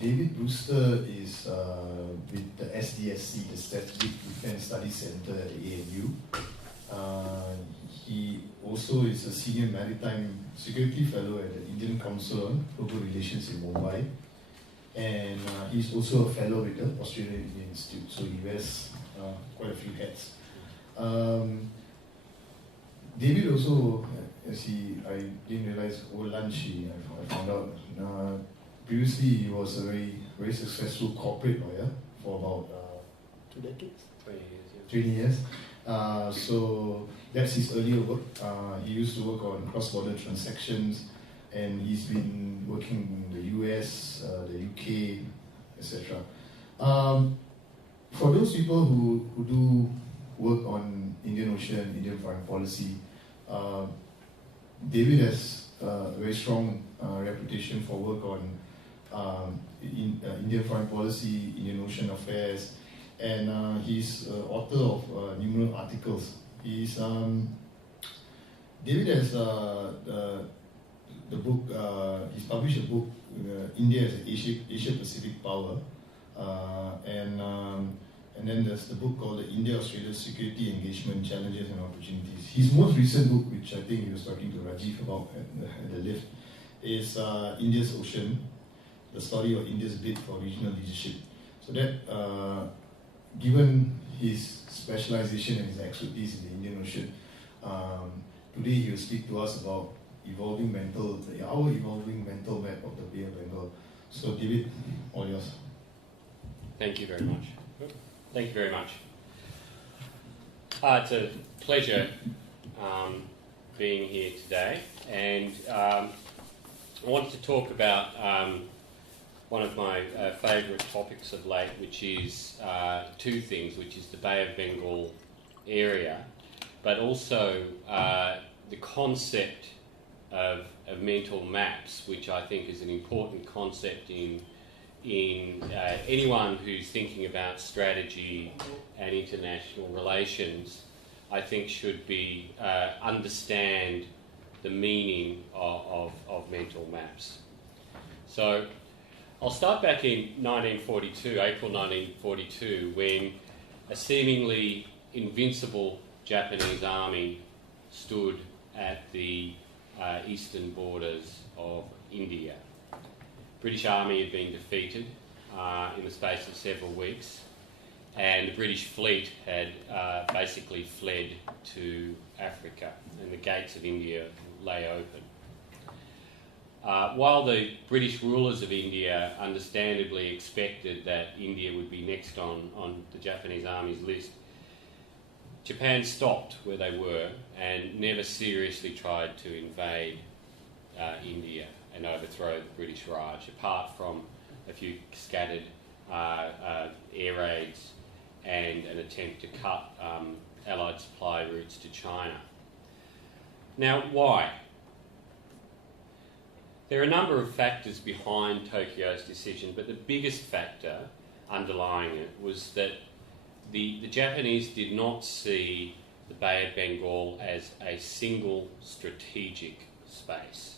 David Brewster is with the SDSC, the Strategic Defense Studies Center at ANU. He also is a Senior Maritime Security Fellow at the Indian Council on Global Relations in Mumbai. And he's also a fellow with the Australian Indian Institute, so he wears quite a few hats. David also, I didn't realize over lunch I found out, previously he was a very, very successful corporate lawyer for about 2 decades? 20 years. So that's his earlier work. He used to work on cross-border transactions, and he's been working in the US, the UK, etc. For those people who do work on Indian Ocean, Indian foreign policy, David has a very strong reputation for work on Indian foreign policy, Indian Ocean affairs, and he's author of numerous articles. David has the book. He's published a book, India as an Asia-Pacific power, and then there's the book called the India-Australia Security Engagement Challenges and Opportunities. His most recent book, which I think he was talking to Rajiv about at the lift, is India's Ocean, the story of India's bid for regional leadership. So that, given his specialization and his expertise in the Indian Ocean, today he will speak to us about our evolving mental map of the Bay of Bengal. So David, all yours. Thank you very much. Thank you very much. It's a pleasure being here today, and I wanted to talk about one of my favourite topics of late, which is two things, which is the Bay of Bengal area, but also the concept of mental maps, which I think is an important concept in anyone who's thinking about strategy and international relations. I think should be understand the meaning of mental maps. So I'll start back in 1942, April 1942, when a seemingly invincible Japanese army stood at the eastern borders of India. British army had been defeated in the space of several weeks, and the British fleet had basically fled to Africa, and the gates of India lay open. While the British rulers of India understandably expected that India would be next on the Japanese army's list, Japan stopped where they were and never seriously tried to invade India and overthrow the British Raj, apart from a few scattered air raids and an attempt to cut Allied supply routes to China. Now, why? There are a number of factors behind Tokyo's decision, but the biggest factor underlying it was that the Japanese did not see the Bay of Bengal as a single strategic space.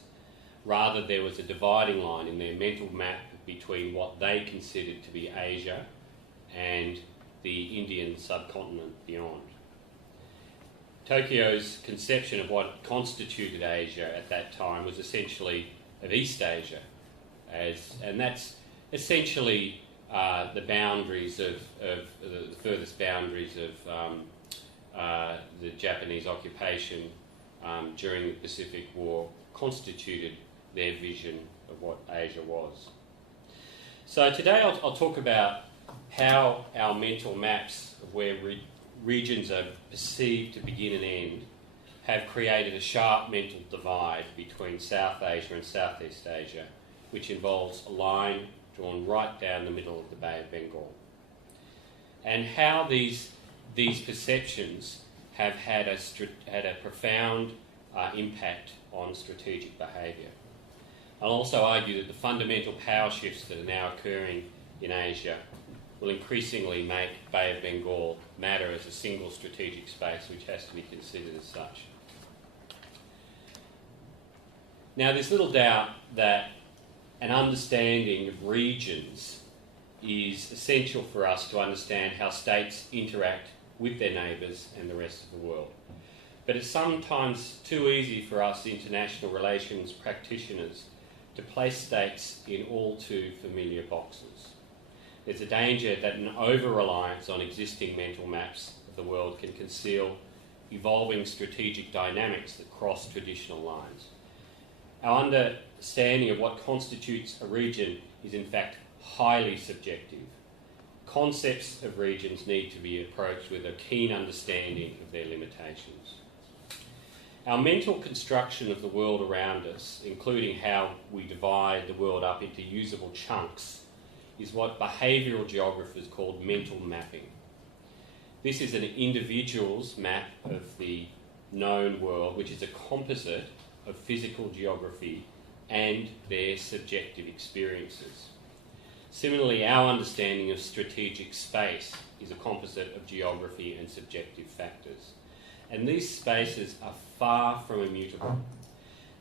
Rather, there was a dividing line in their mental map between what they considered to be Asia and the Indian subcontinent beyond. Tokyo's conception of what constituted Asia at that time was essentially of East Asia, and that's essentially the boundaries of the furthest boundaries of the Japanese occupation during the Pacific War constituted their vision of what Asia was. So today I'll talk about how our mental maps of where regions are perceived to begin and end have created a sharp mental divide between South Asia and Southeast Asia, which involves a line drawn right down the middle of the Bay of Bengal, and how these perceptions have had a profound impact on strategic behaviour. I'll also argue that the fundamental power shifts that are now occurring in Asia will increasingly make Bay of Bengal matter as a single strategic space which has to be considered as such. Now, there's little doubt that an understanding of regions is essential for us to understand how states interact with their neighbours and the rest of the world. But it's sometimes too easy for us international relations practitioners to place states in all too familiar boxes. There's a danger that an over-reliance on existing mental maps of the world can conceal evolving strategic dynamics that cross traditional lines. Our understanding of what constitutes a region is in fact highly subjective. Concepts of regions need to be approached with a keen understanding of their limitations. Our mental construction of the world around us, including how we divide the world up into usable chunks, is what behavioural geographers call mental mapping. This is an individual's map of the known world, which is a composite of physical geography and their subjective experiences. Similarly, our understanding of strategic space is a composite of geography and subjective factors. And these spaces are far from immutable.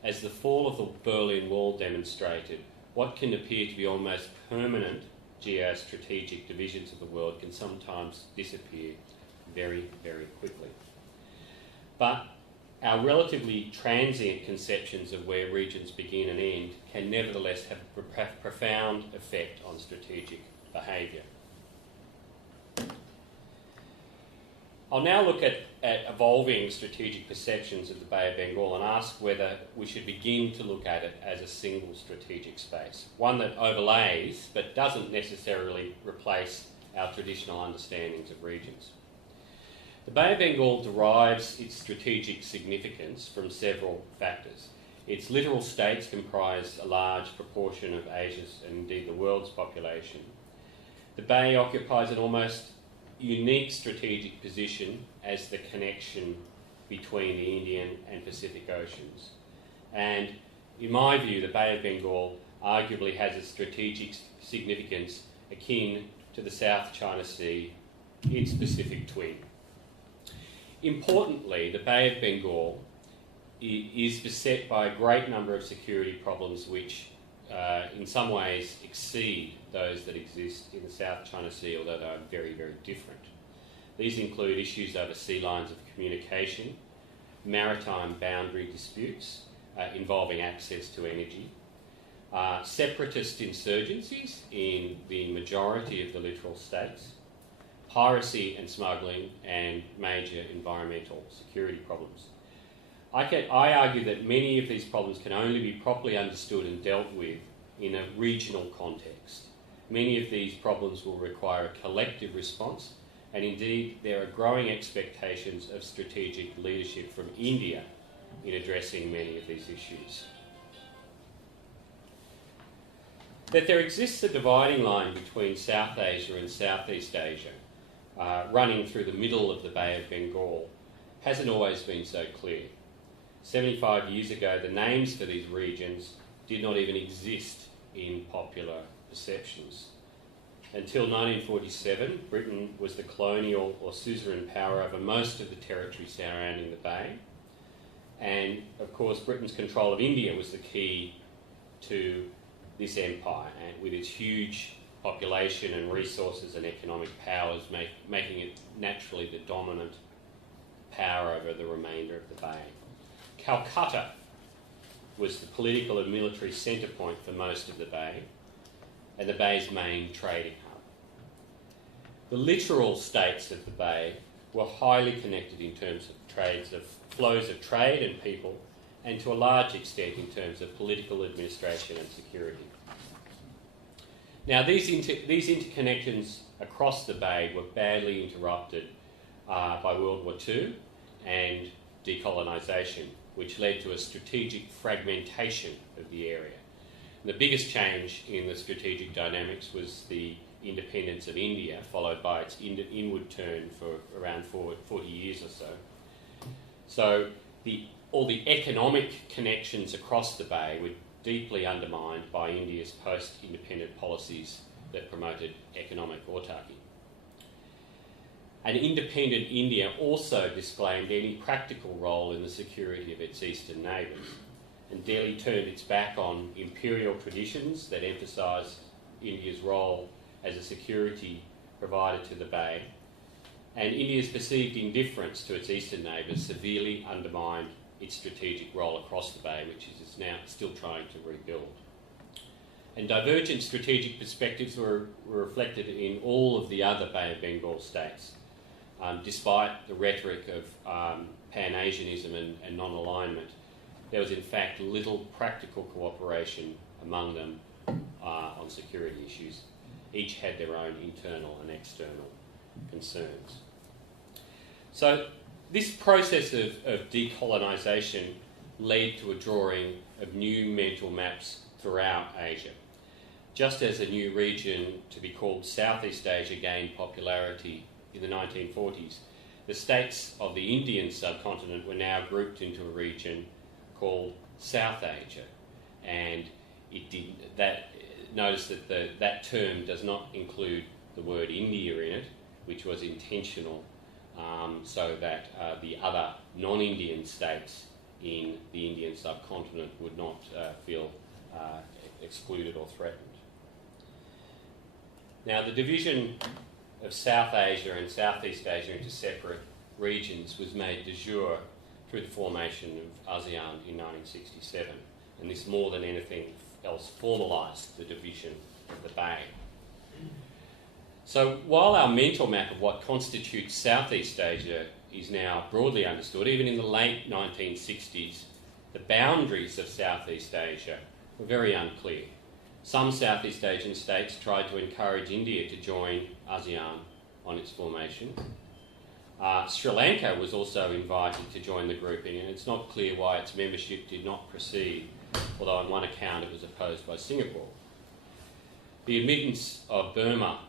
As the fall of the Berlin Wall demonstrated, what can appear to be almost permanent geostrategic divisions of the world can sometimes disappear very, very quickly. But our relatively transient conceptions of where regions begin and end can nevertheless have a profound effect on strategic behaviour. I'll now look at evolving strategic perceptions of the Bay of Bengal and ask whether we should begin to look at it as a single strategic space, one that overlays but doesn't necessarily replace our traditional understandings of regions. The Bay of Bengal derives its strategic significance from several factors. Its littoral states comprise a large proportion of Asia's and indeed the world's population. The Bay occupies an almost unique strategic position as the connection between the Indian and Pacific Oceans. And in my view, the Bay of Bengal arguably has a strategic significance akin to the South China Sea, its Pacific twin. Importantly, the Bay of Bengal is beset by a great number of security problems which in some ways exceed those that exist in the South China Sea, although they are very, very different. These include issues over sea lines of communication, maritime boundary disputes involving access to energy, separatist insurgencies in the majority of the littoral states, piracy and smuggling, and major environmental security problems. I argue that many of these problems can only be properly understood and dealt with in a regional context. Many of these problems will require a collective response, and indeed there are growing expectations of strategic leadership from India in addressing many of these issues. That there exists a dividing line between South Asia and Southeast Asia, running through the middle of the Bay of Bengal, hasn't always been so clear. 75 years ago, the names for these regions did not even exist in popular perceptions. Until 1947, Britain was the colonial or suzerain power over most of the territory surrounding the Bay. And of course, Britain's control of India was the key to this empire, and with its huge population and resources and economic powers, making it naturally the dominant power over the remainder of the Bay. Calcutta was the political and military centre point for most of the Bay, and the Bay's main trading hub. The littoral states of the Bay were highly connected in terms of flows of trade and people, and to a large extent in terms of political administration and security. Now, these interconnections across the Bay were badly interrupted by World War II and decolonisation, which led to a strategic fragmentation of the area. And the biggest change in the strategic dynamics was the independence of India, followed by its inward turn for around 40 years or so. So all the economic connections across the Bay were deeply undermined by India's post-independent policies that promoted economic autarky. An independent India also disclaimed any practical role in the security of its eastern neighbours. and Delhi turned its back on imperial traditions that emphasised India's role as a security provider to the Bay, and India's perceived indifference to its eastern neighbours severely undermined its strategic role across the Bay, which it is now still trying to rebuild. And divergent strategic perspectives were reflected in all of the other Bay of Bengal states, despite the rhetoric of Pan-Asianism and non-alignment. There was in fact little practical cooperation among them on security issues. Each had their own internal and external concerns. So this process of decolonisation led to a drawing of new mental maps throughout Asia. Just as a new region to be called Southeast Asia gained popularity in the 1940s, the states of the Indian subcontinent were now grouped into a region called South Asia, and notice that that term does not include the word India in it, which was intentional, so that the other non-Indian states in the Indian subcontinent would not feel excluded or threatened. Now, the division of South Asia and Southeast Asia into separate regions was made de jure through the formation of ASEAN in 1967, and this more than anything else formalised the division of the Bay. So while our mental map of what constitutes Southeast Asia is now broadly understood, even in the late 1960s, the boundaries of Southeast Asia were very unclear. Some Southeast Asian states tried to encourage India to join ASEAN on its formation. Sri Lanka was also invited to join the grouping, and it's not clear why its membership did not proceed, although on one account it was opposed by Singapore. The admittance of Burma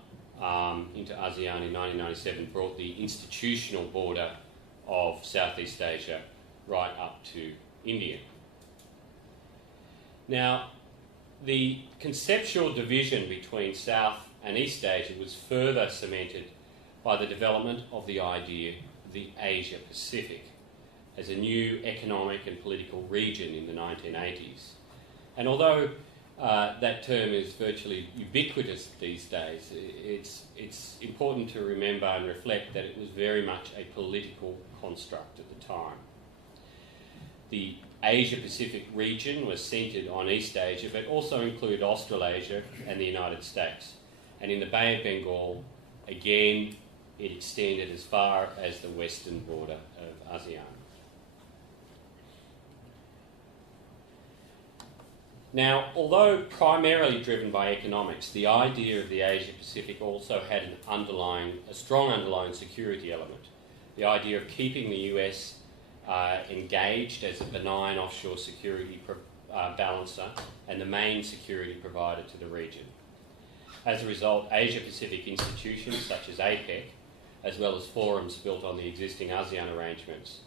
into ASEAN in 1997 brought the institutional border of Southeast Asia right up to India. Now, the conceptual division between South and East Asia was further cemented by the development of the idea of the Asia-Pacific as a new economic and political region in the 1980s. And although that term is virtually ubiquitous these days, it's important to remember and reflect that it was very much a political construct at the time. The Asia-Pacific region was centred on East Asia, but also included Australasia and the United States. And in the Bay of Bengal, again, it extended as far as the western border of ASEAN. Now, although primarily driven by economics, the idea of the Asia-Pacific also had a strong underlying security element. The idea of keeping the US engaged as a benign offshore security balancer and the main security provider to the region. As a result, Asia-Pacific institutions such as APEC, as well as forums built on the existing ASEAN arrangements,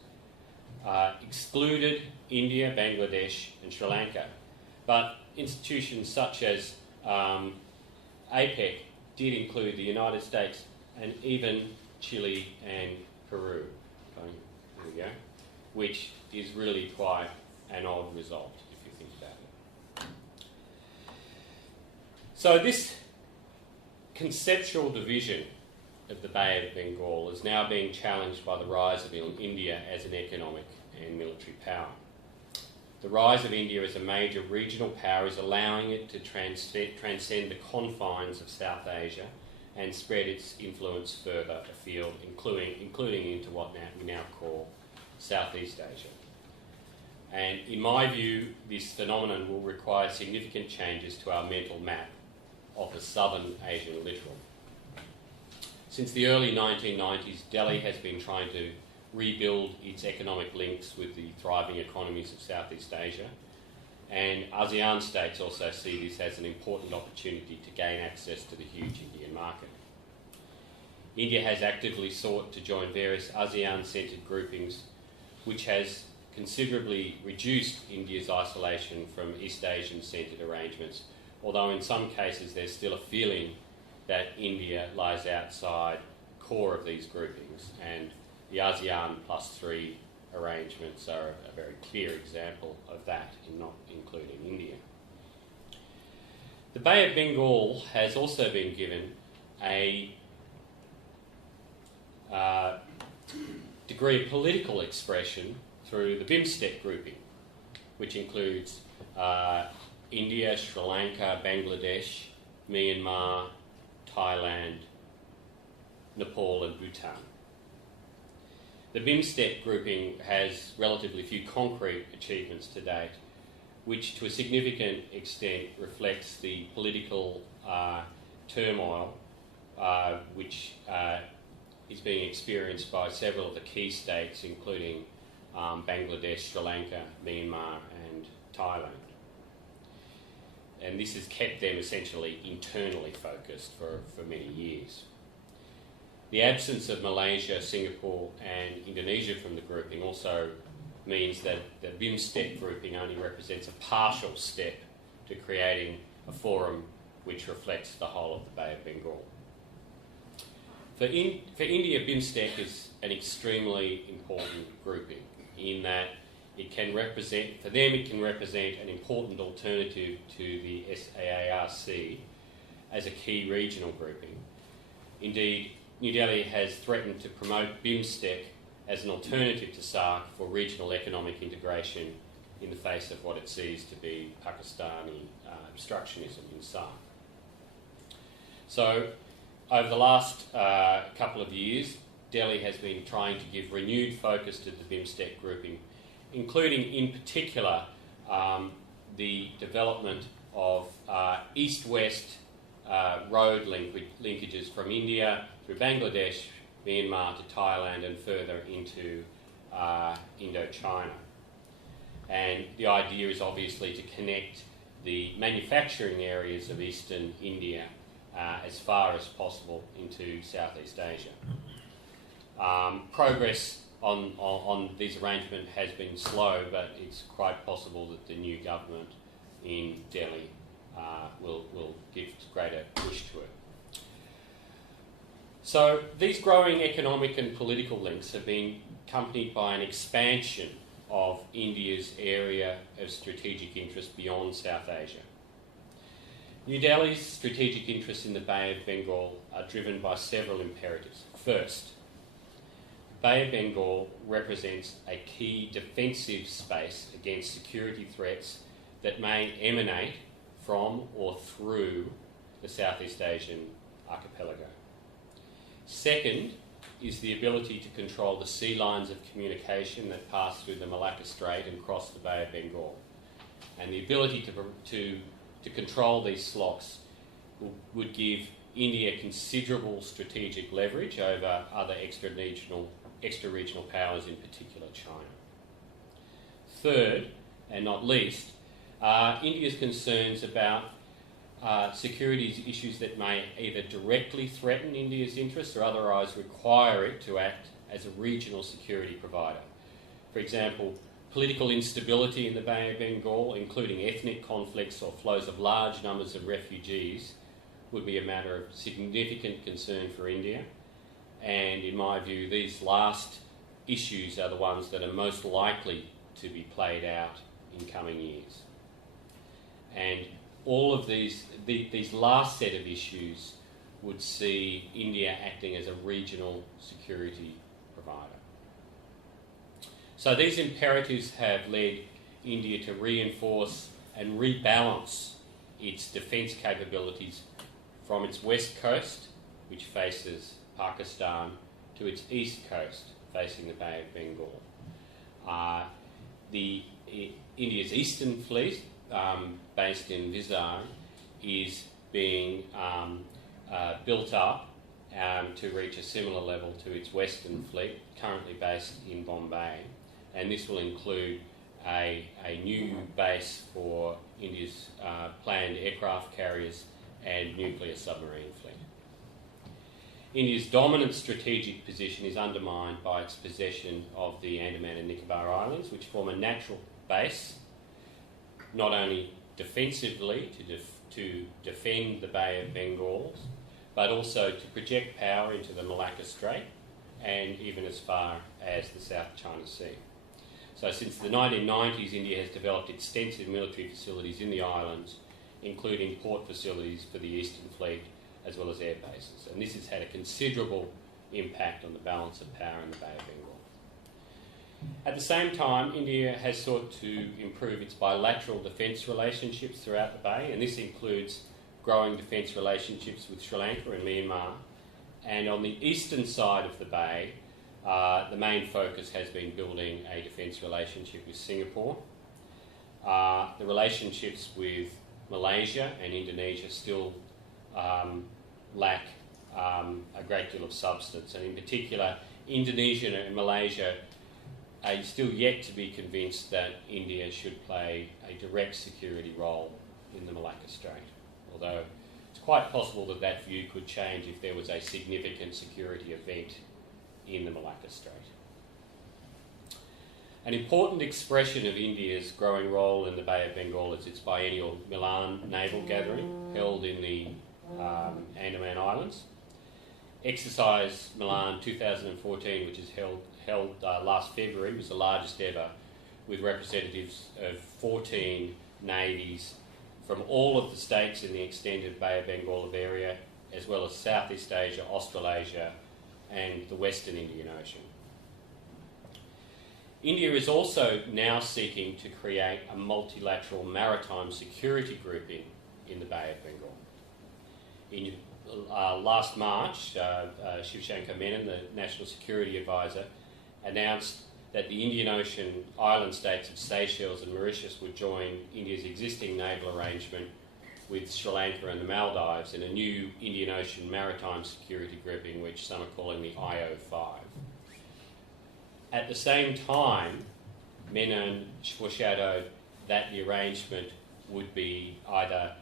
excluded India, Bangladesh and Sri Lanka. But institutions such as APEC did include the United States and even Chile and Peru. There we go. Which is really quite an odd result, if you think about it. So this conceptual division of the Bay of Bengal is now being challenged by the rise of India as an economic and military power. The rise of India as a major regional power is allowing it to transcend the confines of South Asia and spread its influence further afield, including into what we now call Southeast Asia. And in my view, this phenomenon will require significant changes to our mental map of the Southern Asian littoral. Since the early 1990s, Delhi has been trying to rebuild its economic links with the thriving economies of Southeast Asia, and ASEAN states also see this as an important opportunity to gain access to the huge Indian market. India has actively sought to join various ASEAN-centred groupings, which has considerably reduced India's isolation from East Asian-centred arrangements, although in some cases there's still a feeling that India lies outside core of these groupings, and the ASEAN +3 arrangements are a very clear example of that, in not including India. The Bay of Bengal has also been given a degree of political expression through the BIMSTEC grouping, which includes India, Sri Lanka, Bangladesh, Myanmar, Thailand, Nepal and Bhutan. The BIMSTEC grouping has relatively few concrete achievements to date, which to a significant extent reflects the political turmoil which is being experienced by several of the key states, including Bangladesh, Sri Lanka, Myanmar and Thailand. And this has kept them essentially internally focused for many years. The absence of Malaysia, Singapore and Indonesia from the grouping also means that the BIMSTEC grouping only represents a partial step to creating a forum which reflects the whole of the Bay of Bengal. For India, BIMSTEC is an extremely important grouping in that it can represent an important alternative to the SAARC as a key regional grouping. Indeed, New Delhi has threatened to promote BIMSTEC as an alternative to SAARC for regional economic integration in the face of what it sees to be Pakistani obstructionism in SAARC. So, over the last couple of years, Delhi has been trying to give renewed focus to the BIMSTEC grouping, including in particular the development of east-west road linkages from India through Bangladesh, Myanmar to Thailand and further into Indochina. And the idea is obviously to connect the manufacturing areas of eastern India as far as possible into Southeast Asia. Progress on these arrangements has been slow, but it's quite possible that the new government in Delhi will give greater push to it. So these growing economic and political links have been accompanied by an expansion of India's area of strategic interest beyond South Asia. New Delhi's strategic interests in the Bay of Bengal are driven by several imperatives. First, the Bay of Bengal represents a key defensive space against security threats that may emanate from or through the Southeast Asian archipelago. Second is the ability to control the sea lines of communication that pass through the Malacca Strait and cross the Bay of Bengal. And the ability to control these slots would give India considerable strategic leverage over other extra-regional powers, in particular China. Third, and not least, India's concerns about security issues that may either directly threaten India's interests or otherwise require it to act as a regional security provider. For example, political instability in the Bay of Bengal, including ethnic conflicts or flows of large numbers of refugees, would be a matter of significant concern for India. And in my view, these last issues are the ones that are most likely to be played out in coming years. And all of these last set of issues would see India acting as a regional security provider. So these imperatives have led India to reinforce and rebalance its defence capabilities from its west coast, which faces Pakistan, to its east coast, facing the Bay of Bengal. India's eastern fleet, based in Vizag, is being built up to reach a similar level to its western fleet, currently based in Bombay. And this will include a new base for India's planned aircraft carriers and nuclear submarine fleet. India's dominant strategic position is undermined by its possession of the Andaman and Nicobar Islands, which form a natural base, not only defensively to defend the Bay of Bengal, but also to project power into the Malacca Strait and even as far as the South China Sea. So since the 1990s, India has developed extensive military facilities in the islands, including port facilities for the Eastern Fleet, as well as air bases. And this has had a considerable impact on the balance of power in the Bay of Bengal. At the same time, India has sought to improve its bilateral defence relationships throughout the Bay, and this includes growing defence relationships with Sri Lanka and Myanmar. And on the eastern side of the Bay, the main focus has been building a defence relationship with Singapore. The relationships with Malaysia and Indonesia still lack a great deal of substance, and in particular, Indonesia and Malaysia are still yet to be convinced that India should play a direct security role in the Malacca Strait, although it's quite possible that that view could change if there was a significant security event in the Malacca Strait. An important expression of India's growing role in the Bay of Bengal is its biennial Milan naval gathering held in the Andaman Islands. Exercise Milan 2014, which is held last February, was the largest ever, with representatives of 14 navies from all of the states in the extended Bay of Bengal area, as well as Southeast Asia, Australasia, and the Western Indian Ocean. India is also now seeking to create a multilateral maritime security grouping in the Bay of Bengal. Last March, Shiv Shankar Menon, the National Security Advisor, announced that the Indian Ocean island states of Seychelles and Mauritius would join India's existing naval arrangement with Sri Lanka and the Maldives in a new Indian Ocean maritime security grouping, which some are calling the IO5. At the same time, Menon foreshadowed that the arrangement would be either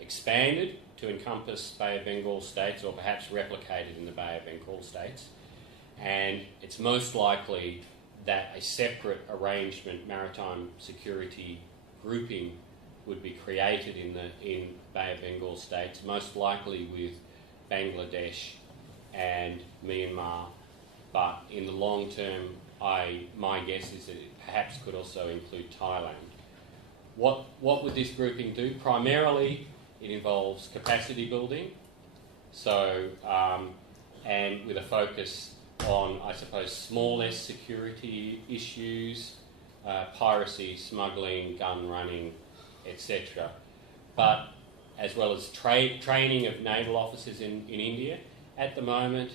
expanded to encompass Bay of Bengal states or perhaps replicated in the Bay of Bengal states. And it's most likely that a separate arrangement, maritime security grouping, would be created in Bay of Bengal states, most likely with Bangladesh and Myanmar. But in the long term, my guess is that it perhaps could also include Thailand. What would this grouping do? Primarily, it involves capacity building, so and with a focus on, I suppose, small S security issues, piracy, smuggling, gun running, etc. But as well as training of naval officers in India. At the moment,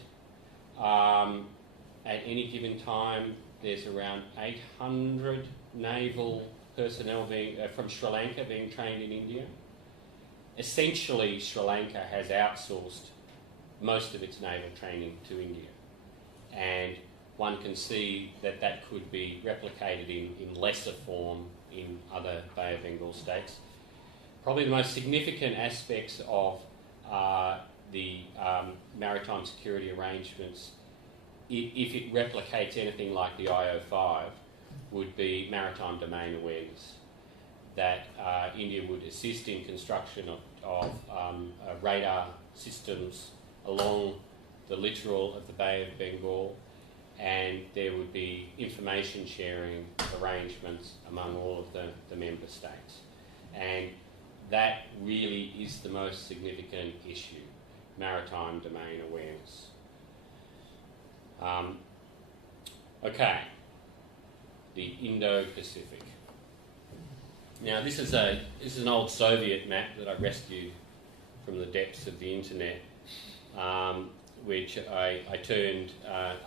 at any given time, there's around 800 naval personnel from Sri Lanka being trained in India. Essentially, Sri Lanka has outsourced most of its naval training to India. And one can see that that could be replicated in lesser form in other Bay of Bengal states. Probably the most significant aspects of the maritime security arrangements, if it replicates anything like the IO5, would be maritime domain awareness. That India would assist in construction of radar systems along the littoral of the Bay of Bengal, and there would be information sharing arrangements among all of the member states. And that really is the most significant issue, maritime domain awareness. Okay, the Indo-Pacific. Now this is an old Soviet map that I rescued from the depths of the internet, which I turned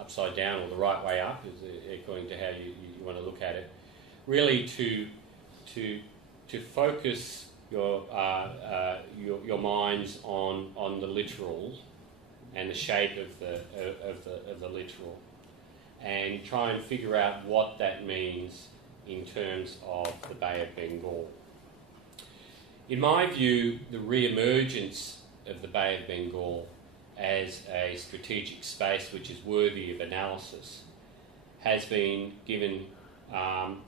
upside down or the right way up, according to how you want to look at it, really to focus your minds on the littoral and the shape of the littoral, and try and figure out what that means in terms of the Bay of Bengal. In my view, the re-emergence of the Bay of Bengal as a strategic space which is worthy of analysis has been given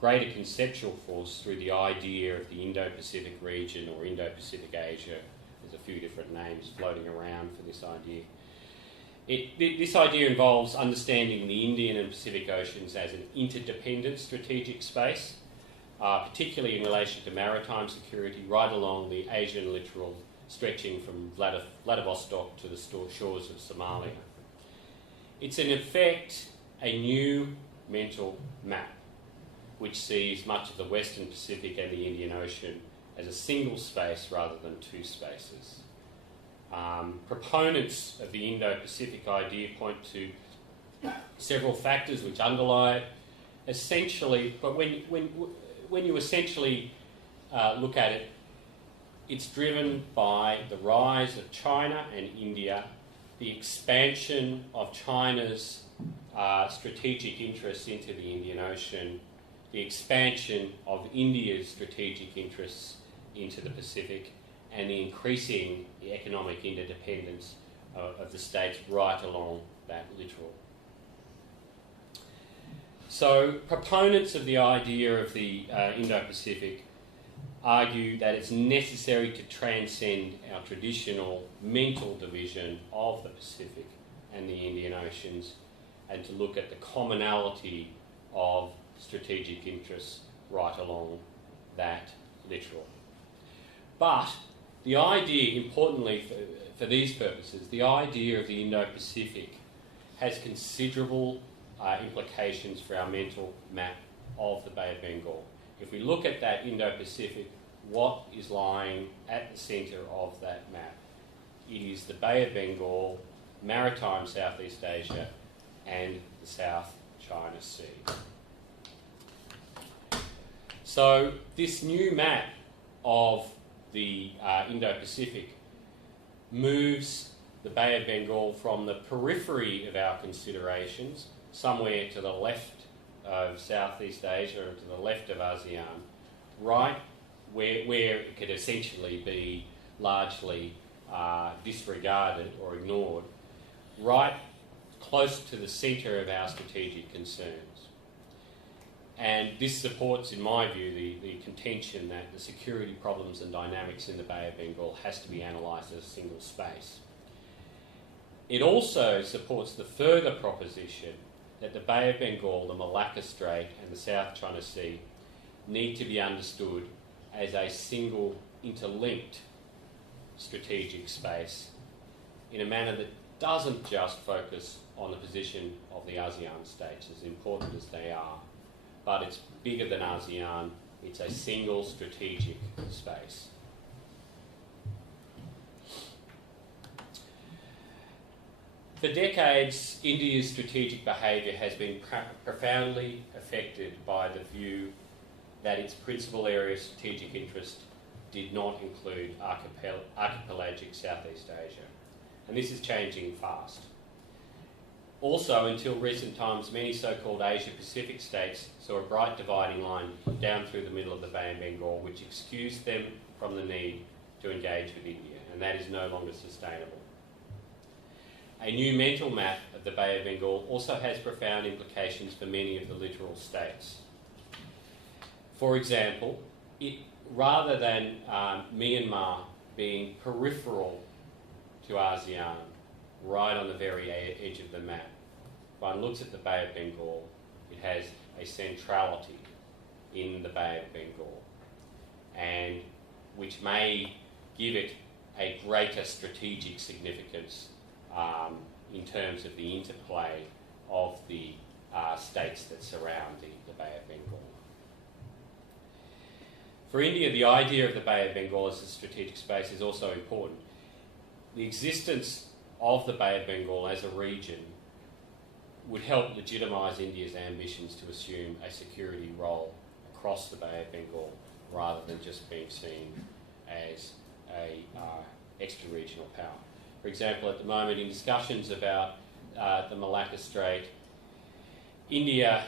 greater conceptual force through the idea of the Indo-Pacific region or Indo-Pacific Asia. There's a few different names floating around for this idea. This idea involves understanding the Indian and Pacific Oceans as an interdependent strategic space, particularly in relation to maritime security, right along the Asian littoral, stretching from Vladivostok to the shores of Somalia. It's in effect a new mental map, which sees much of the Western Pacific and the Indian Ocean as a single space rather than two spaces. Proponents of the Indo-Pacific idea point to several factors which underlie it. Essentially, but when you essentially look at it, it's driven by the rise of China and India, the expansion of China's strategic interests into the Indian Ocean, the expansion of India's strategic interests into the Pacific, and the increasing economic interdependence of the states right along that littoral. So proponents of the idea of the Indo-Pacific argue that it's necessary to transcend our traditional mental division of the Pacific and the Indian Oceans and to look at the commonality of strategic interests right along that littoral. But the idea, importantly for these purposes, the idea of the Indo-Pacific has considerable implications for our mental map of the Bay of Bengal. If we look at that Indo-Pacific, what is lying at the centre of that map? It is the Bay of Bengal, maritime Southeast Asia, and the South China Sea. So this new map of the Indo-Pacific moves the Bay of Bengal from the periphery of our considerations, somewhere to the left of Southeast Asia and to the left of ASEAN, right where it could essentially be largely disregarded or ignored, right close to the centre of our strategic concerns. And this supports, in my view, the contention that the security problems and dynamics in the Bay of Bengal has to be analysed as a single space. It also supports the further proposition that the Bay of Bengal, the Malacca Strait and the South China Sea need to be understood as a single interlinked strategic space in a manner that doesn't just focus on the position of the ASEAN states, as important as they are, but it's bigger than ASEAN. It's a single strategic space. For decades, India's strategic behaviour has been profoundly affected by the view that its principal area of strategic interest did not include archipelagic Southeast Asia. And this is changing fast. Also, until recent times, many so-called Asia-Pacific states saw a bright dividing line down through the middle of the Bay of Bengal, which excused them from the need to engage with India, and that is no longer sustainable. A new mental map of the Bay of Bengal also has profound implications for many of the littoral states. For example, rather than Myanmar being peripheral to ASEAN, right on the very edge of the map, if one looks at the Bay of Bengal, it has a centrality in the Bay of Bengal, and which may give it a greater strategic significance in terms of the interplay of the states that surround the Bay of Bengal. For India, the idea of the Bay of Bengal as a strategic space is also important. The existence of the Bay of Bengal as a region would help legitimise India's ambitions to assume a security role across the Bay of Bengal rather than just being seen as a extra-regional power. For example, at the moment, in discussions about the Malacca Strait, India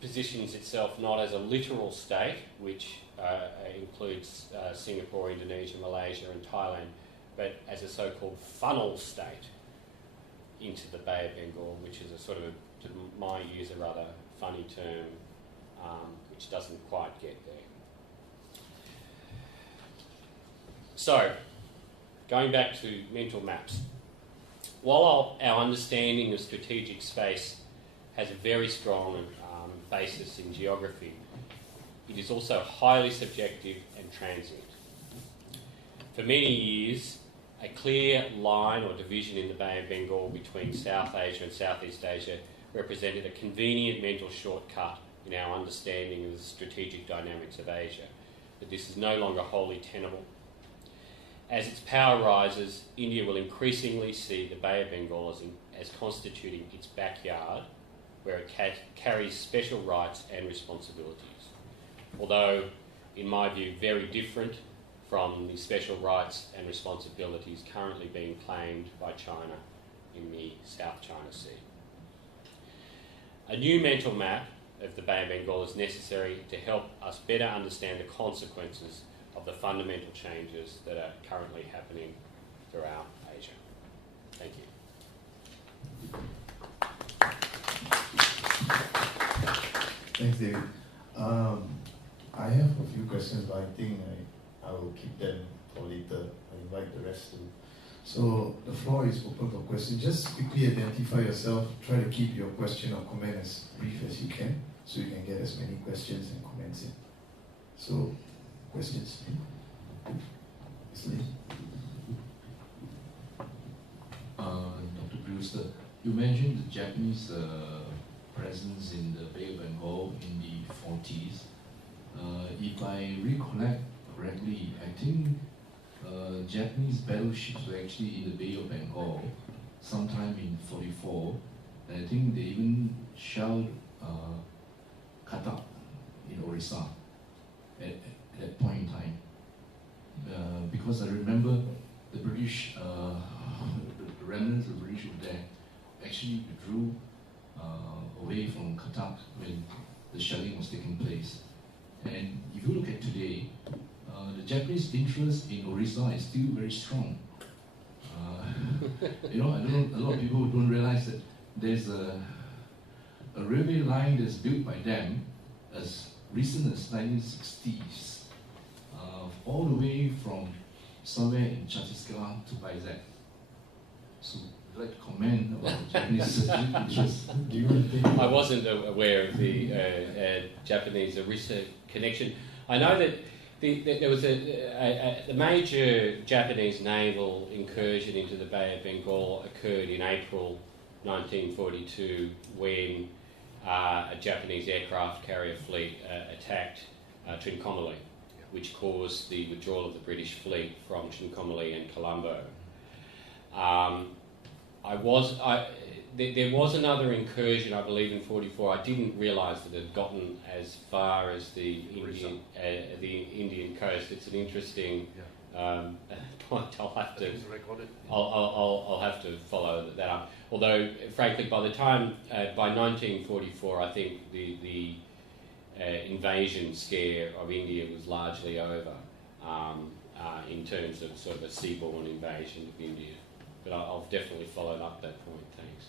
positions itself not as a littoral state, which includes Singapore, Indonesia, Malaysia and Thailand, but as a so-called funnel state into the Bay of Bengal, which is a sort of, to my use, a rather funny term, which doesn't quite get there. So, going back to mental maps. While our understanding of strategic space has a very strong basis in geography, it is also highly subjective and transient. For many years, a clear line or division in the Bay of Bengal between South Asia and Southeast Asia represented a convenient mental shortcut in our understanding of the strategic dynamics of Asia, but this is no longer wholly tenable. As its power rises, India will increasingly see the Bay of Bengal as constituting its backyard, where it carries special rights and responsibilities. Although, in my view, very different from the special rights and responsibilities currently being claimed by China in the South China Sea. A new mental map of the Bay of Bengal is necessary to help us better understand the consequences of the fundamental changes that are currently happening throughout Asia. Thank you. Thanks, David. I have a few questions, but I think I will keep them for later. I invite the rest to. So the floor is open for questions. Just quickly identify yourself. Try to keep your question or comment as brief as you can, so you can get as many questions and comments in. So, questions? Ms. Lee? Dr. Brewster, you mentioned the Japanese presence in the Bay of Bengal in the 40s. If I recollect correctly, I think Japanese battleships were actually in the Bay of Bengal sometime in 44. And I think they even shelled Cuttack in Orissa at that point in time. Because I remember the British, the remnants of the British were there, actually withdrew away from Cuttack when the shelling was taking place. And if you look at today, the Japanese interest in Orissa is still very strong. I don't know, a lot of people don't realize that there's a railway line that's built by them as recent as 1960s, all the way from somewhere in Chhattisgarh to Vizag. So I'd like to comment about the Japanese interest. Do you want to take I wasn't aware of the Japanese Orissa connection. I know that there was a major Japanese naval incursion into the Bay of Bengal occurred in April 1942 when a Japanese aircraft carrier fleet attacked Trincomalee, which caused the withdrawal of the British fleet from Trincomalee and Colombo. There was another incursion, I believe, in 44. I didn't realise that it had gotten as far as the Indian coast. It's an interesting point. I'll have to follow that up. Although, frankly, by 1944, I think the invasion scare of India was largely over in terms of sort of a seaborne invasion of India. But I'll definitely follow up that point. Thanks.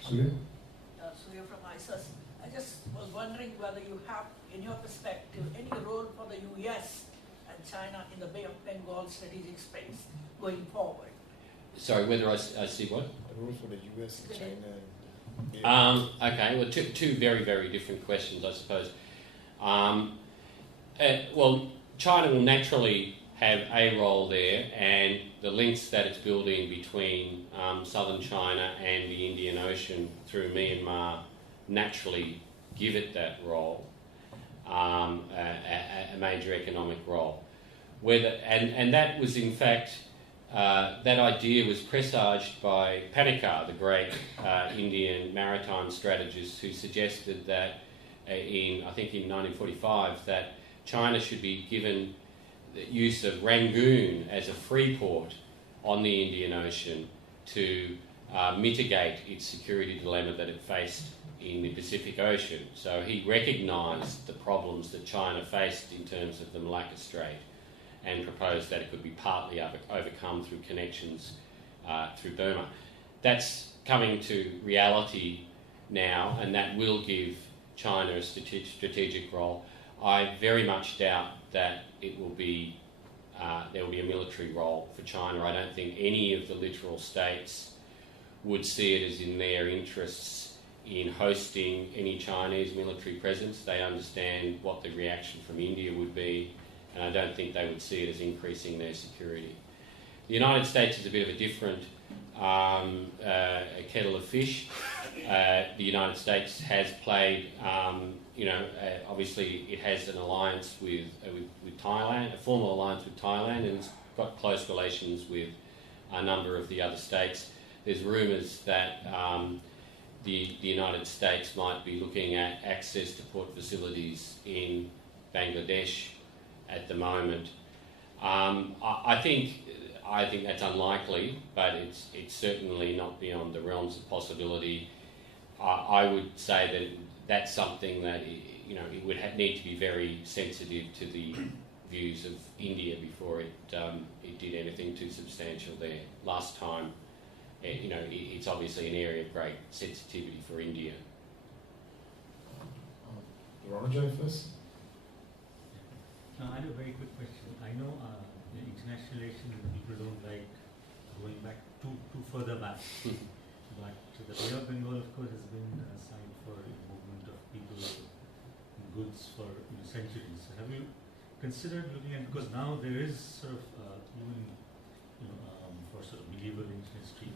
Surya? Surya from ISIS. I just was wondering whether you have, in your perspective, any role for the US and China in the Bay of Bengal strategic space going forward. Sorry, whether I see what? A role for the US and China. Okay, well, two very, very different questions, I suppose. Well, China will naturally have a role there, and the links that it's building between southern China and the Indian Ocean through Myanmar naturally give it that role, a major economic role. And that was in fact, that idea was presaged by Panikkar, the great Indian maritime strategist, who suggested that in 1945, that China should be given the use of Rangoon as a free port on the Indian Ocean to mitigate its security dilemma that it faced in the Pacific Ocean. So he recognised the problems that China faced in terms of the Malacca Strait and proposed that it could be partly overcome through connections through Burma. That's coming to reality now, and that will give China a strategic role. I very much doubt that it will be there will be a military role for China. I don't think any of the littoral states would see it as in their interests in hosting any Chinese military presence. They understand what the reaction from India would be, and I don't think they would see it as increasing their security. The United States is a bit of a different kettle of fish. The United States has played, obviously it has an alliance with Thailand, a formal alliance with Thailand, and it's got close relations with a number of the other states. There's rumours that the United States might be looking at access to port facilities in Bangladesh at the moment. I think that's unlikely, but it's certainly not beyond the realms of possibility. I would say that that's something that it would need to be very sensitive to the views of India before it did anything too substantial there. Last time, it's obviously an area of great sensitivity for India. Ronojoy first. I have a very quick question. I know international relations, people don't like going back too further back. But the Bay of Bengal, of course, has been a site for movement of people and goods for centuries. So have you considered looking at, because now there is sort of even for sort of medieval ancient history,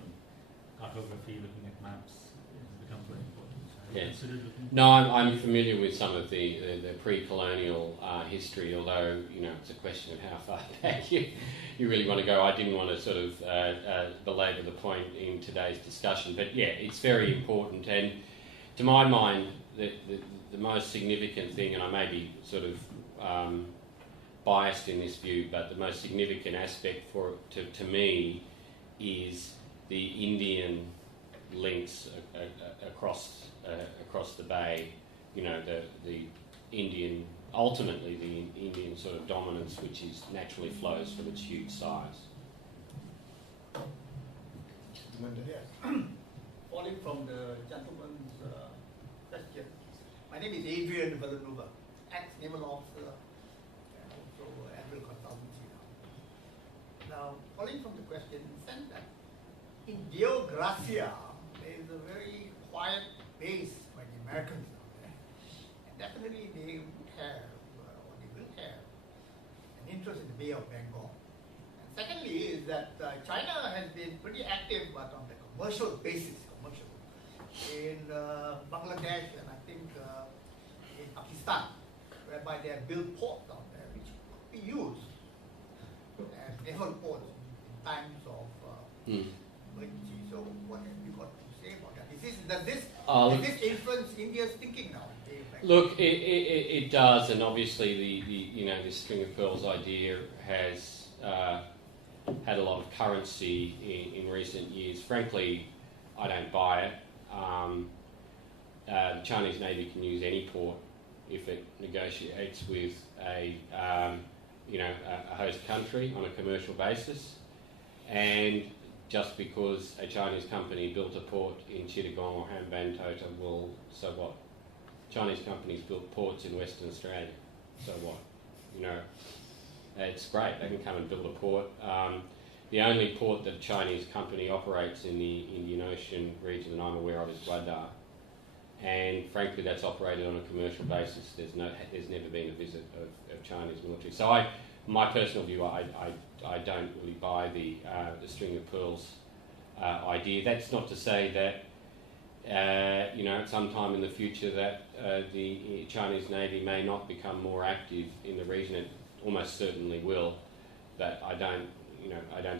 cartography, looking at maps has become very important. So have you considered looking? No, I'm familiar with some of the pre-colonial history, although it's a question of how far back you really want to go. I didn't want to sort of belabor the point in today's discussion, but yeah, it's very important. And to my mind, the most significant thing, and I may be sort of biased in this view, but the most significant aspect to me is the Indian links across the bay. The Indian, ultimately the Indian sort of dominance, which naturally flows from its huge size. Yes. Following from the gentleman's question, my name is Adrian Villanova, ex-naval officer and also admiral consultancy now. Now, following from the question, in the sense that in Deo Gracia, there is a very quiet base by the Americans down there. And definitely they would have, or they will have, an interest in the Bay of Bengal. And secondly is that China has been pretty active, but on the commercial basis, in Bangladesh and I think in Pakistan, whereby they have built ports down there, which could be used as naval ports in times of emergency. So what have you got to say about that? Does this influence India's thinking now? Look, it does, and obviously the string of pearls idea has had a lot of currency in recent years. Frankly, I don't buy it. The Chinese Navy can use any port if it negotiates with a host country on a commercial basis, and just because a Chinese company built a port in Chittagong or Hambantota, well, so what? Chinese companies built ports in Western Australia, so what? It's great, they can come and build a port. The only port that a Chinese company operates in the Indian Ocean region that I'm aware of is Gwadar, and frankly that's operated on a commercial basis. There's never been a visit of Chinese military. So my personal view, I don't really buy the string of pearls idea. That's not to say that at some time in the future that the Chinese Navy may not become more active in the region. It almost certainly will, but I don't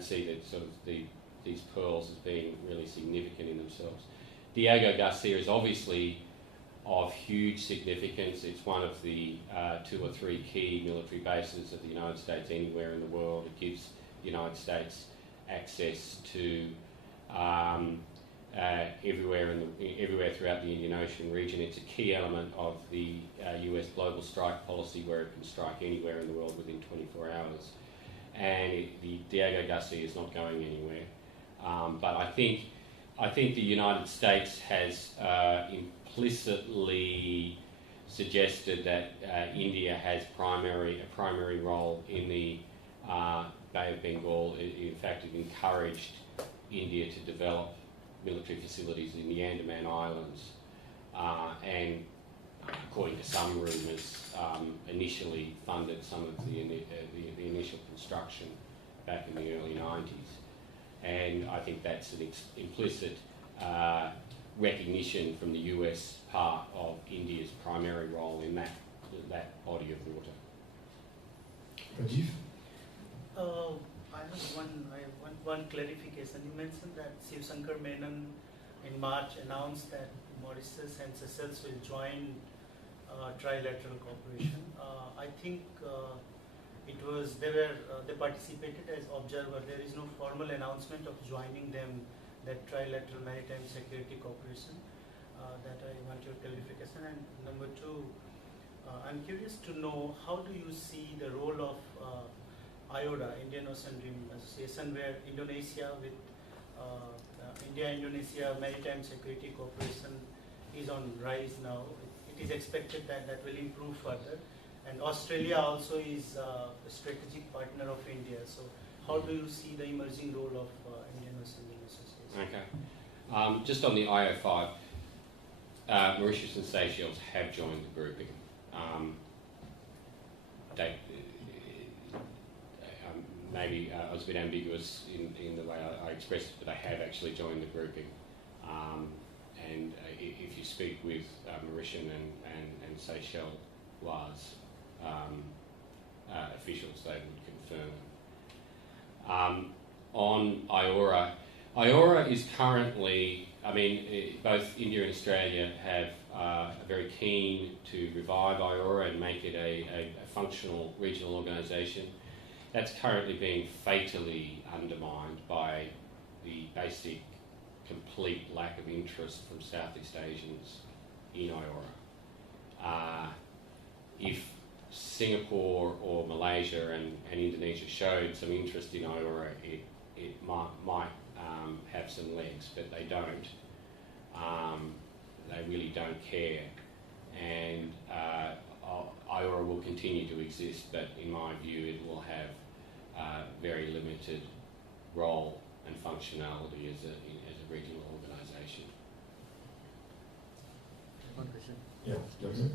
see that sort of these pearls as being really significant in themselves. Diego Garcia is obviously of huge significance. It's one of the 2 or 3 key military bases of the United States anywhere in the world. It gives the United States access to everywhere throughout the Indian Ocean region. It's a key element of the US global strike policy, where it can strike anywhere in the world within 24 hours. And the Diego Garcia is not going anywhere. But I think the United States has implicitly suggested that India has a primary role in the Bengal, in fact, it encouraged India to develop military facilities in the Andaman Islands, and according to some rumours, initially funded some of the initial construction back in the early 90s. And I think that's an implicit recognition from the US part of India's primary role in that body of water. Rajiv? I have one clarification. You mentioned that Shiv Shankar Menon in March announced that Mauritius and Seychelles will join trilateral cooperation. I think they participated as observer. There is no formal announcement of joining them, that trilateral maritime security cooperation. That I want your clarification. And number two, I'm curious to know, how do you see the role of IORA, Indian Ocean Rim Association, where Indonesia with India-Indonesia Maritime Security Cooperation is on rise now. It is expected that that will improve further. And Australia also is a strategic partner of India. So how do you see the emerging role of Indian Ocean Rim Association? Okay. Just on the IO5, Mauritius and Seychelles have joined the grouping. Maybe I was a bit ambiguous in the way I expressed it, but they have actually joined the grouping. And if you speak with Mauritian and Seychelles officials, they would confirm. On IORA, IORA is currently, both India and Australia are very keen to revive IORA and make it a functional regional organisation. That's currently being fatally undermined by the basic, complete lack of interest from Southeast Asians in IORA. If Singapore or Malaysia and Indonesia showed some interest in IORA, it might have some legs, but they don't. They really don't care. And IORA will continue to exist, but in my view it will have very limited role and functionality as a regional organisation. One question. Yeah, Johnson?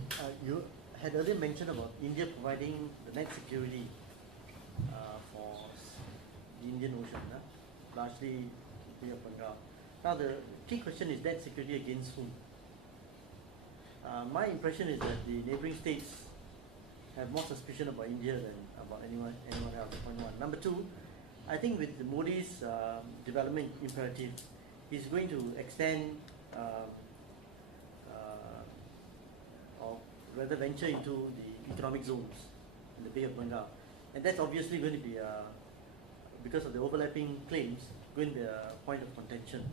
You had earlier mentioned about India providing the net security for the Indian Ocean, largely Bay of Bengal. Now the key question is net security against whom? My impression is that the neighbouring states have more suspicion about India than about anyone else, point one. Number two, I think with the Modi's development imperative, he's going to extend or rather venture into the economic zones in the Bay of Bengal. And that's obviously going to be, because of the overlapping claims, going to be a point of contention.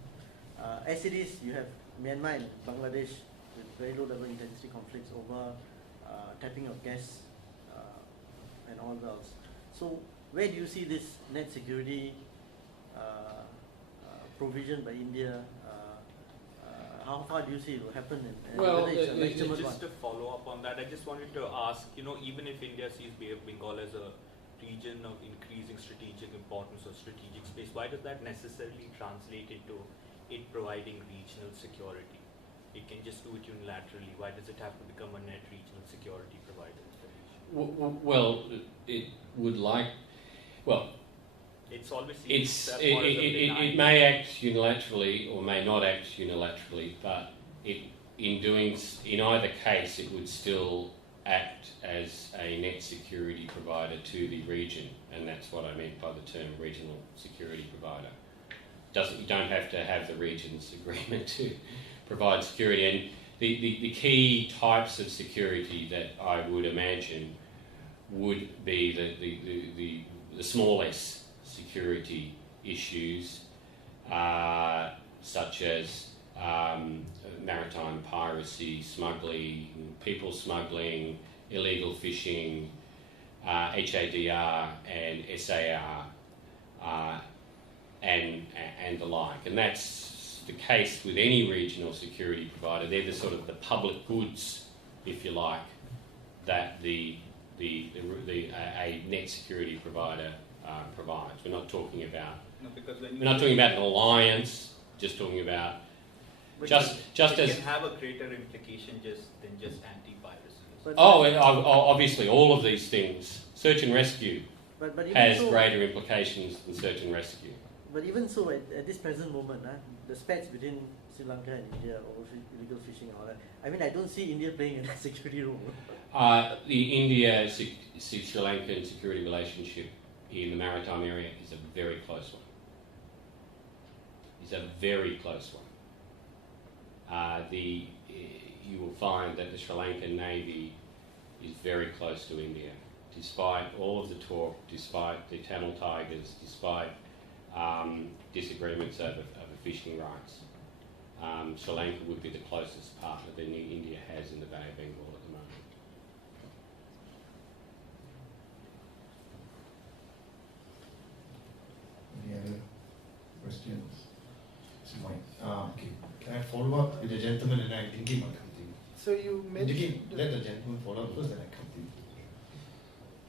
As it is, you have Myanmar and Bangladesh with very low level intensity conflicts over tapping of gas and all else. So where do you see this net security provision by India? How far do you see it will happen? And Well, whether it's a legitimate just one? to follow up on that, I just wanted to ask, even if India sees Bay of Bengal as a region of increasing strategic importance or strategic space, why does that necessarily translate into it providing regional security? It can just do it unilaterally. Why does it have to become a net regional security provider in the region? Well, it would like. Well, It's always it may act unilaterally or may not act unilaterally, but in either case it would still act as a net security provider to the region, and that's what I meant by the term regional security provider. You don't have to have the region's agreement to provide security, and the key types of security that I would imagine would be the small s security issues, such as maritime piracy, smuggling, people smuggling, illegal fishing, HADR and SAR, and the like. And that's the case with any regional security provider. They're the sort of the public goods, if you like, that a net security provider provides. provides. We're not talking about No, because when we're not talking about an alliance. Just talking about But just it as can have a greater implication than just anti-piracy. But- obviously all of these things, search and rescue but even has so, greater implications than search and rescue. But even so, at this present moment, the spats between Sri Lanka and India over illegal fishing and all that, I mean, I don't see India playing a security role. The India-Sri Lankan security relationship in the maritime area is a very close one. It's a very close one. You will find that the Sri Lankan Navy is very close to India, despite all of the talk, despite the Tamil Tigers, despite disagreements over fishing rights. Sri Lanka would be the closest partner that India has in the Bay of Bengal at the moment. Any other questions? Okay. Can I follow up with the gentleman and I think I'll continue? So you mentioned. Let the gentleman follow up first, then I continue.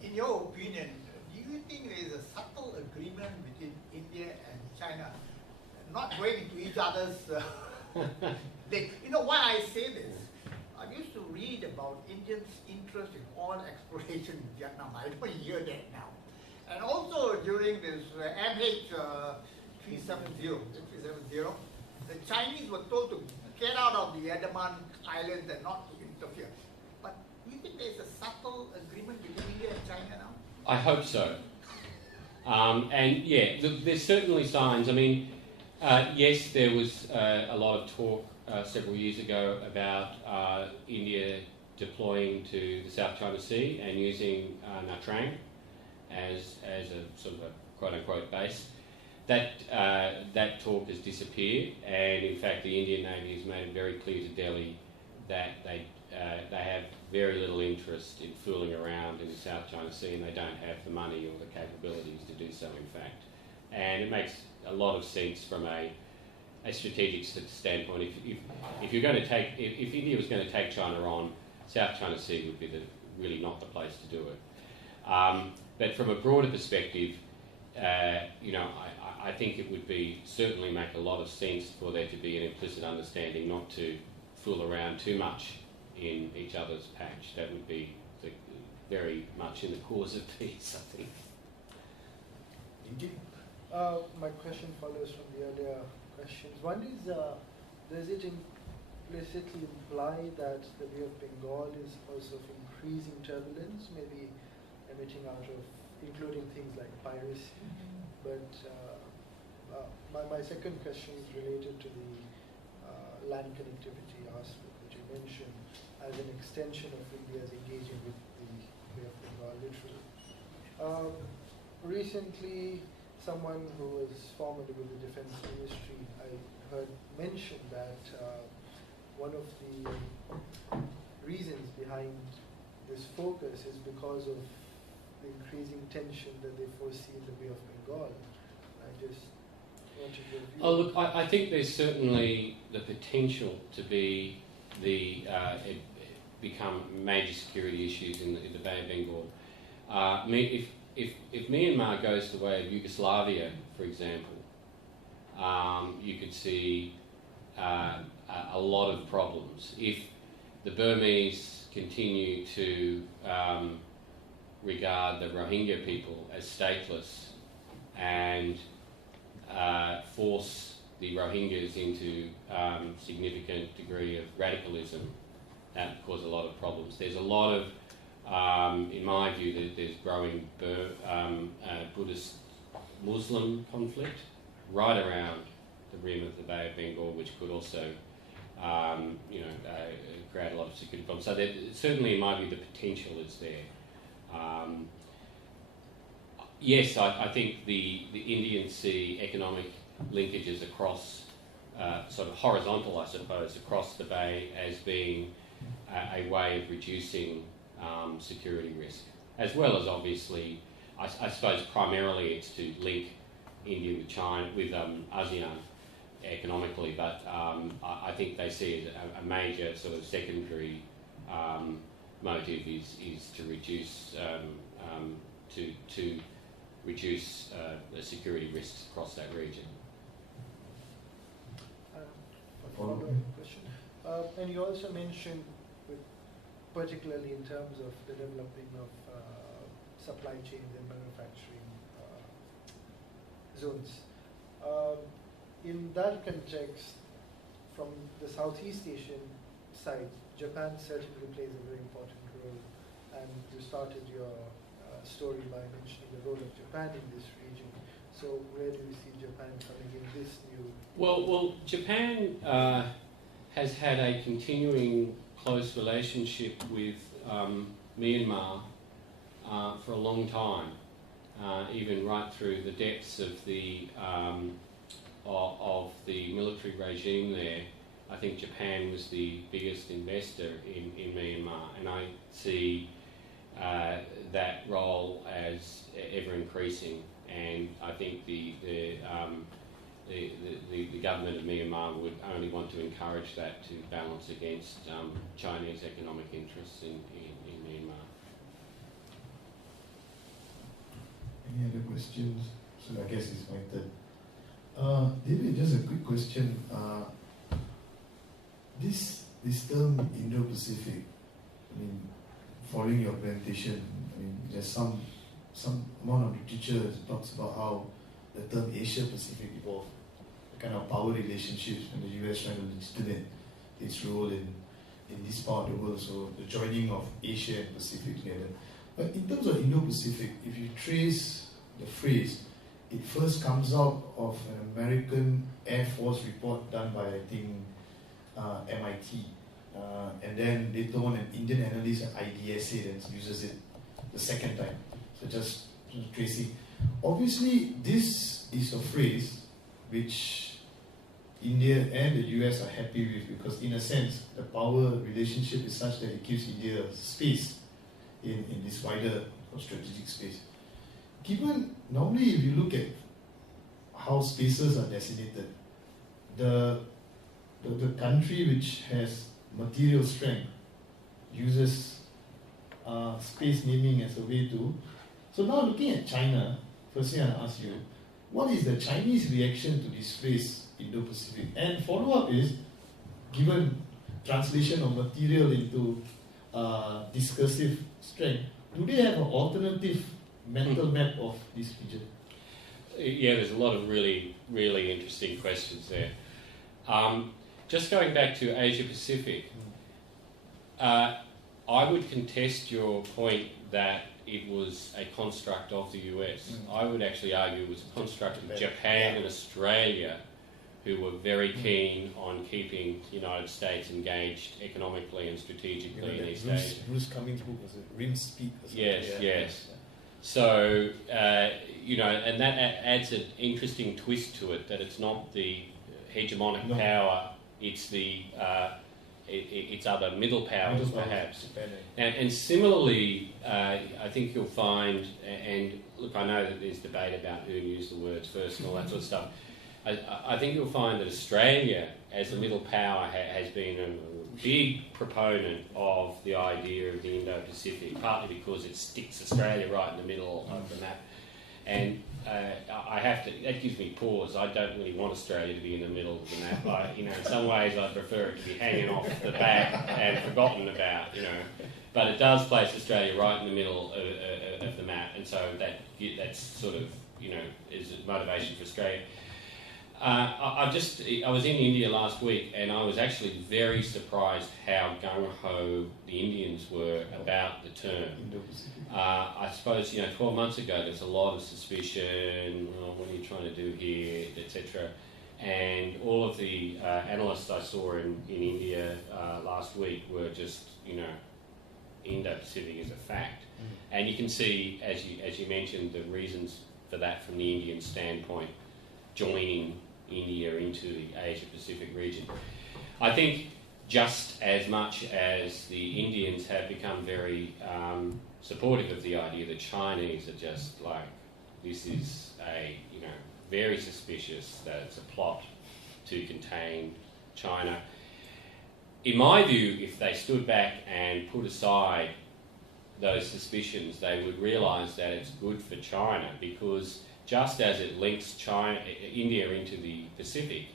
In your opinion, do you think there is a subtle agreement between India and China not going into each other's You know why I say this? I used to read about Indians' interest in oil exploration in Vietnam. I don't hear that now. And also during this MH 370, the Chinese were told to get out of the Andaman Islands and not to interfere. But do you think there's a subtle agreement between India and China now? I hope so. And yeah, there's certainly signs. I mean, yes, there was a lot of talk several years ago about India deploying to the South China Sea and using Nha Trang as a sort of a quote-unquote base. That talk has disappeared, and in fact the Indian Navy has made it very clear to Delhi that they have very little interest in fooling around in the South China Sea, and they don't have the money or the capabilities to do so, in fact. And it makes a lot of sense from a strategic standpoint. If you're going to take, if India was going to take China on, South China Sea would be really not the place to do it. But from a broader perspective, I think it would certainly make a lot of sense for there to be an implicit understanding not to fool around too much in each other's patch. That would be very much in the cause of peace, I think. My question follows from the earlier questions. One is, does it implicitly imply that the Bay of Bengal is also of increasing turbulence, maybe emitting out of, including things like piracy? But my second question is related to the land connectivity aspect that you mentioned as an extension of India's engaging with the Bay of Bengal, literally. Recently, someone who was formerly with the Defence Ministry, I heard mention that one of the reasons behind this focus is because of the increasing tension that they foresee in the Bay of Bengal. I just wanted your view. Oh, look, I think there's certainly the potential to become major security issues in the Bay of Bengal. If Myanmar goes the way of Yugoslavia, for example, you could see a lot of problems. If the Burmese continue to regard the Rohingya people as stateless and force the Rohingyas into significant degree of radicalism, that would cause a lot of problems. There's a lot of in my view, there's growing Buddhist Muslim conflict right around the rim of the Bay of Bengal, which could also, create a lot of security problems. So certainly, in my view, the potential is there. Yes, I think the Indian Sea economic linkages across, sort of horizontal, I suppose, across the Bay as being a way of reducing security risk, as well as obviously, I suppose primarily it's to link India with China, with ASEAN economically, but I think they see it a major sort of secondary motive is to reduce reduce the security risks across that region. A follow-up question. And you also mentioned, particularly in terms of the developing of supply chains and manufacturing zones. In that context, from the Southeast Asian side, Japan certainly plays a very important role, and you started your story by mentioning the role of Japan in this region. So where do you see Japan coming in this new? Well, Japan has had a continuing close relationship with Myanmar for a long time, even right through the depths of the military regime there. I think Japan was the biggest investor in Myanmar, and I see that role as ever increasing. And I think the government of Myanmar would only want to encourage that to balance against Chinese economic interests in Myanmar. Any other questions? So I guess it's my turn. David, just a quick question. This term Indo-Pacific, I mean, following your presentation, I mean, there's some amount of literature that talks about how the term Asia-Pacific evolved, the kind of power relationships and the US trying to legitimate its role in this part of the world, so the joining of Asia and Pacific together. But in terms of Indo-Pacific, if you trace the phrase, it first comes out of an American Air Force report done by, I think, MIT. And then later on an Indian analyst at IDSA then uses it the second time. So just tracing. Obviously, this is a phrase which India and the US are happy with, because in a sense, the power relationship is such that it gives India space in this wider strategic space. Given, normally if you look at how spaces are designated, the country which has material strength uses space naming as a way to. So now looking at China, firstly I ask you, what is the Chinese reaction to this phrase Indo-Pacific? And follow-up is, given translation of material into discursive strength, do they have an alternative mental map of this region? Yeah, there's a lot of really, really interesting questions there. Just going back to Asia-Pacific, I would contest your point that it was a construct of the US. I would actually argue it was a construct of Japan and Australia, who were very keen on keeping the United States engaged economically and strategically in East Asia. Bruce Cummings' book was it Rim Speak? Yes. So, and that adds an interesting twist to it, that it's not the hegemonic power, it's the it's other middle powers perhaps. And similarly, I think you'll find, and look, I know that there's debate about who used the words first and all that sort of stuff. I think you'll find that Australia, as a middle power, has been a big proponent of the idea of the Indo-Pacific, partly because it sticks Australia right in the middle of the map. And that gives me pause. I don't really want Australia to be in the middle of the map. In some ways I prefer it to be hanging off the back and forgotten about, But it does place Australia right in the middle of the map, and so that's sort of, is a motivation for Australia. I was in India last week, and I was actually very surprised how gung-ho the Indians were about the term. I suppose 12 months ago there's a lot of suspicion. What are you trying to do here, etc. And all of the analysts I saw in India last week were just Indo-Pacific is a fact, and you can see, as you mentioned, the reasons for that from the Indian standpoint, joining India into the Asia-Pacific region. I think just as much as the Indians have become very supportive of the idea, the Chinese are just like, this is very suspicious that it's a plot to contain China. In my view, if they stood back and put aside those suspicions, they would realise that it's good for China, because just as it links India into the Pacific,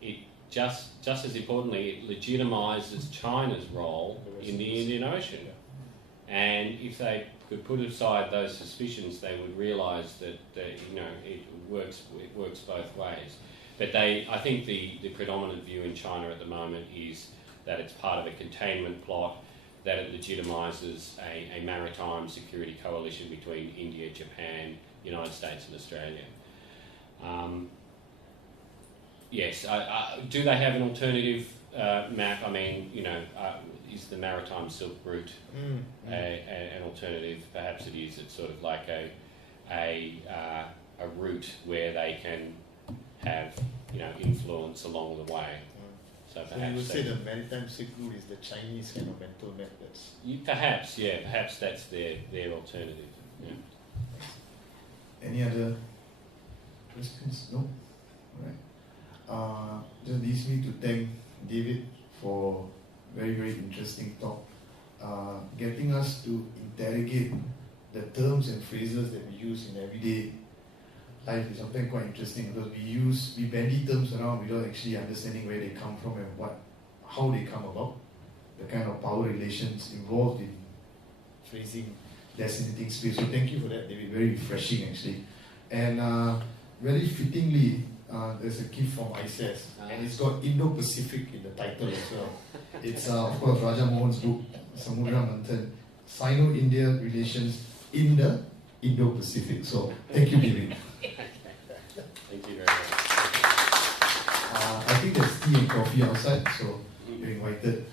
it just as importantly, it legitimises China's role in the Indian Ocean. And if they could put aside those suspicions, they would realise that it works both ways. But I think the predominant view in China at the moment is that it's part of a containment plot, that it legitimises a maritime security coalition between India, Japan, United States and Australia. Yes, do they have an alternative map? I mean, is the maritime Silk Route an alternative? Perhaps it is. It's sort of like a route where they can have influence along the way. So you would say the maritime Silk Route is the Chinese kind of mental map. Perhaps that's their alternative. Yeah. Any other questions? No? Alright. Just leaves me to thank David for very, very interesting talk. Getting us to interrogate the terms and phrases that we use in everyday life is something quite interesting, because we bandy terms around without actually understanding where they come from and how they come about, the kind of power relations involved in phrasing designating space. So thank you for that, David. Very refreshing actually. And very fittingly, there's a gift from ISAS, and it's got Indo-Pacific in the title as well. It's of course Raja Mohan's book, Samudra Manthan, Sino-India relations in the Indo-Pacific. So thank you, David. Thank you very much. I think there's tea and coffee outside, so you're invited.